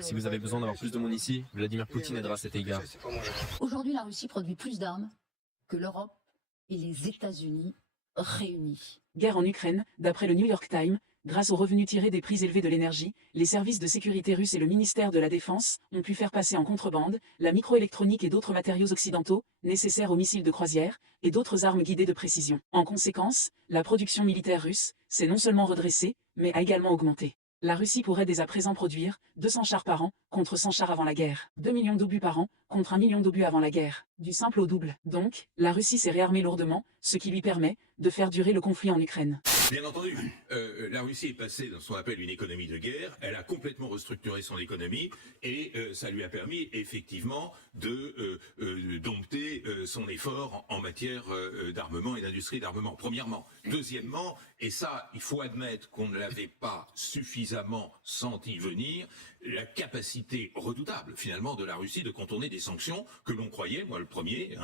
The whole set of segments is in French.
Si vous avez besoin d'avoir plus de monde ici, Vladimir Poutine aidera à cet égard. Aujourd'hui, la Russie produit plus d'armes que l'Europe et les États-Unis réunis. Guerre en Ukraine, d'après le New York Times, grâce aux revenus tirés des prix élevés de l'énergie, les services de sécurité russes et le ministère de la Défense ont pu faire passer en contrebande la microélectronique et d'autres matériaux occidentaux nécessaires aux missiles de croisière et d'autres armes guidées de précision. En conséquence, la production militaire russe s'est non seulement redressée, mais a également augmenté. La Russie pourrait dès à présent produire 200 chars par an, contre 100 chars avant la guerre. 2 millions d'obus par an, contre 1 million d'obus avant la guerre. Du simple au double. Donc, la Russie s'est réarmée lourdement, ce qui lui permet de faire durer le conflit en Ukraine. Bien entendu, la Russie est passée dans ce qu'on appelle une économie de guerre, elle a complètement restructuré son économie et ça lui a permis effectivement de dompter son effort en matière d'armement et d'industrie d'armement, premièrement. Deuxièmement, et ça il faut admettre qu'on ne l'avait pas suffisamment senti venir, la capacité redoutable finalement de la Russie de contourner des sanctions que l'on croyait, moi le premier,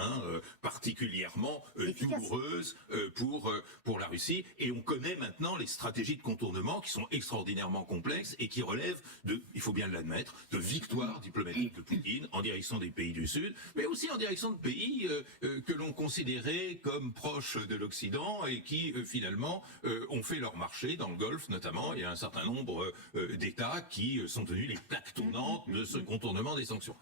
particulièrement douloureuses pour la Russie. Et on connaît maintenant les stratégies de contournement qui sont extraordinairement complexes et qui relèvent de, il faut bien l'admettre, de victoires diplomatiques de Poutine en direction des pays du Sud, mais aussi en direction de pays que l'on considérait comme proches de l'Occident et qui finalement ont fait leur marché dans le Golfe notamment. Il y a un certain nombre d'États qui sont devenus les plaques tournantes de ce contournement des sanctions.